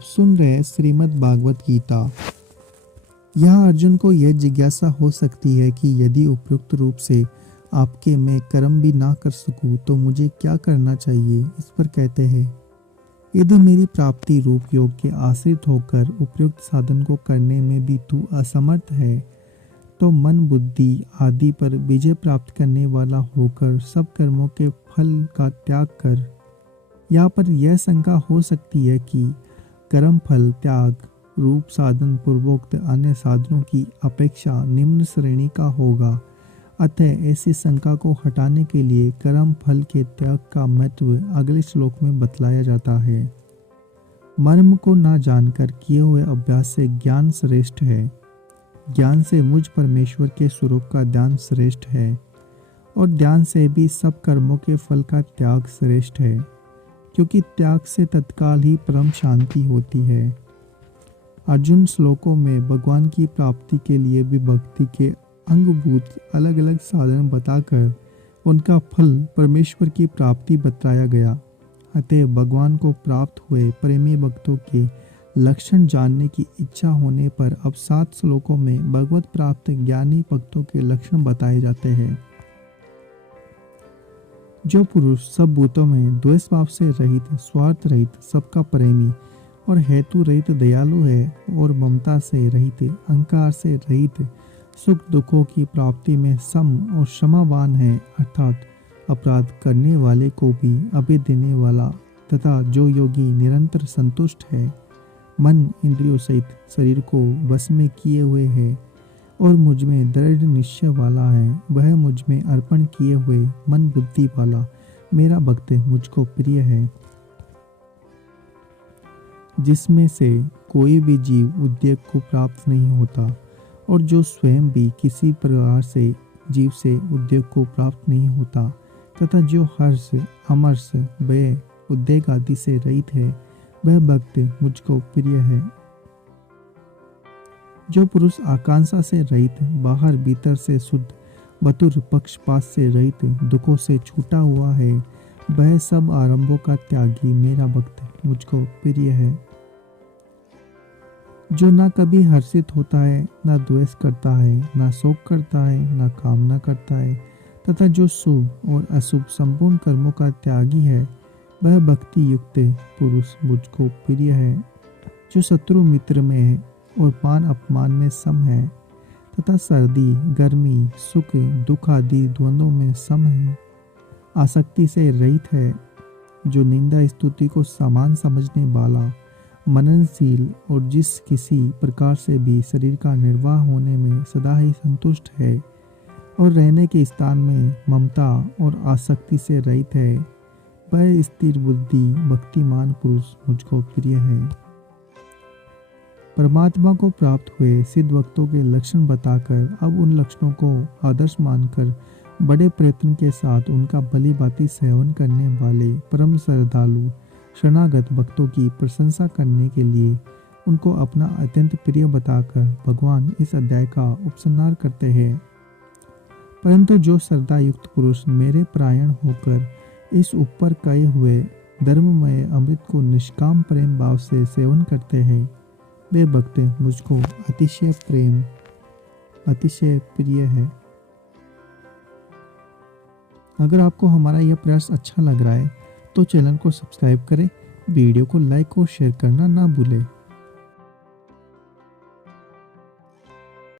आप सुन रहे हैं श्रीमद् भागवत गीता। यहाँ अर्जुन को यह जिज्ञासा हो सकती है कि यदि उपयुक्त रूप से आपके मैं कर्म भी ना कर सकूं तो मुझे क्या करना चाहिए। इस पर कहते हैं, यदि मेरी प्राप्ति रूप योग के आश्रित होकर उपयुक्त साधन को करने में भी तू असमर्थ है तो मन बुद्धि आदि पर विजय प्राप्त करने वाला होकर सब कर्मों के फल का त्याग कर। यहाँ पर यह शंका हो सकती है कि कर्म फल त्याग रूप साधन पूर्वोक्त अन्य साधनों की अपेक्षा निम्न श्रेणी का होगा। अतः ऐसी शंका को हटाने के लिए कर्म फल के त्याग का महत्व अगले श्लोक में बतलाया जाता है। मर्म को ना जानकर किए हुए अभ्यास से ज्ञान श्रेष्ठ है। ज्ञान से मुझ परमेश्वर के स्वरूप का ध्यान श्रेष्ठ है और ध्यान से भी सब कर्मों के फल का त्याग श्रेष्ठ है, क्योंकि त्याग से तत्काल ही परम शांति होती है। अर्जुन श्लोकों में भगवान की प्राप्ति के लिए भी भक्ति के अंगभूत अलग अलग साधन बताकर उनका फल परमेश्वर की प्राप्ति बताया गया। अतः भगवान को प्राप्त हुए प्रेमी भक्तों के लक्षण जानने की इच्छा होने पर अब 7 श्लोकों में भगवत प्राप्त ज्ञानी भक्तों के लक्षण बताए जाते हैं। जो पुरुष सब भूतों में द्वेष भाव से रहित, स्वार्थ रहित, सबका प्रेमी और हेतु रहित दयालु है और ममता से रहित, अहंकार से रहित, सुख दुखों की प्राप्ति में सम और क्षमावान है, अर्थात अपराध करने वाले को भी अभय देने वाला, तथा जो योगी निरंतर संतुष्ट है, मन इंद्रियों सहित शरीर को वश में किए हुए है और मुझ में दृढ़ निश्चय वाला है, वह मुझ में अर्पण किए हुए मन बुद्धि वाला मेरा भक्त मुझको प्रिय है। जिसमें से कोई भी जीव उद्योग को प्राप्त नहीं होता और जो स्वयं भी किसी प्रकार से जीव से उद्योग को प्राप्त नहीं होता, तथा जो हर्ष अमर्ष भय उद्वेग आदि से रहित है, वह भक्त मुझको प्रिय है। जो पुरुष आकांक्षा से रहित, बाहर भीतर से शुद्ध, बतुर पक्षपात से रहित, दुखों से छूटा हुआ है, वह सब आरंभों का त्यागी मेरा भक्त मुझको प्रिय है। जो ना कभी हर्षित होता है, ना द्वेष करता है, ना शोक करता है, ना कामना करता है, तथा जो शुभ और अशुभ संपूर्ण कर्मों का त्यागी है, वह भक्ति युक्त पुरुष मुझको प्रिय है। जो शत्रु मित्र में है और मान अपमान में सम है, तथा सर्दी गर्मी सुख दुख आदि द्वंद्वों में सम है, आसक्ति से रहित है, जो निंदा स्तुति को समान समझने वाला, मननशील और जिस किसी प्रकार से भी शरीर का निर्वाह होने में सदा ही संतुष्ट है और रहने के स्थान में ममता और आसक्ति से रहित है, वह स्थिर बुद्धि भक्तिमान पुरुष मुझको प्रिय है। परमात्मा को प्राप्त हुए सिद्ध भक्तों के लक्षण बताकर अब उन लक्षणों को आदर्श मानकर बड़े प्रयत्न के साथ उनका भली भांति सेवन करने वाले परम श्रद्धालु शरणागत भक्तों की प्रशंसा करने के लिए उनको अपना अत्यंत प्रिय बताकर भगवान इस अध्याय का उपसंहार करते हैं। परंतु जो श्रद्धा युक्त पुरुष मेरे परायण होकर इस ऊपर कहे हुए धर्ममय अमृत को निष्काम प्रेम भाव से सेवन करते हैं, वे भक्त मुझको अतिशय प्रिय है। अगर आपको हमारा यह प्रयास अच्छा लग रहा है तो चैनल को सब्सक्राइब करें, वीडियो को लाइक और शेयर करना ना भूलें।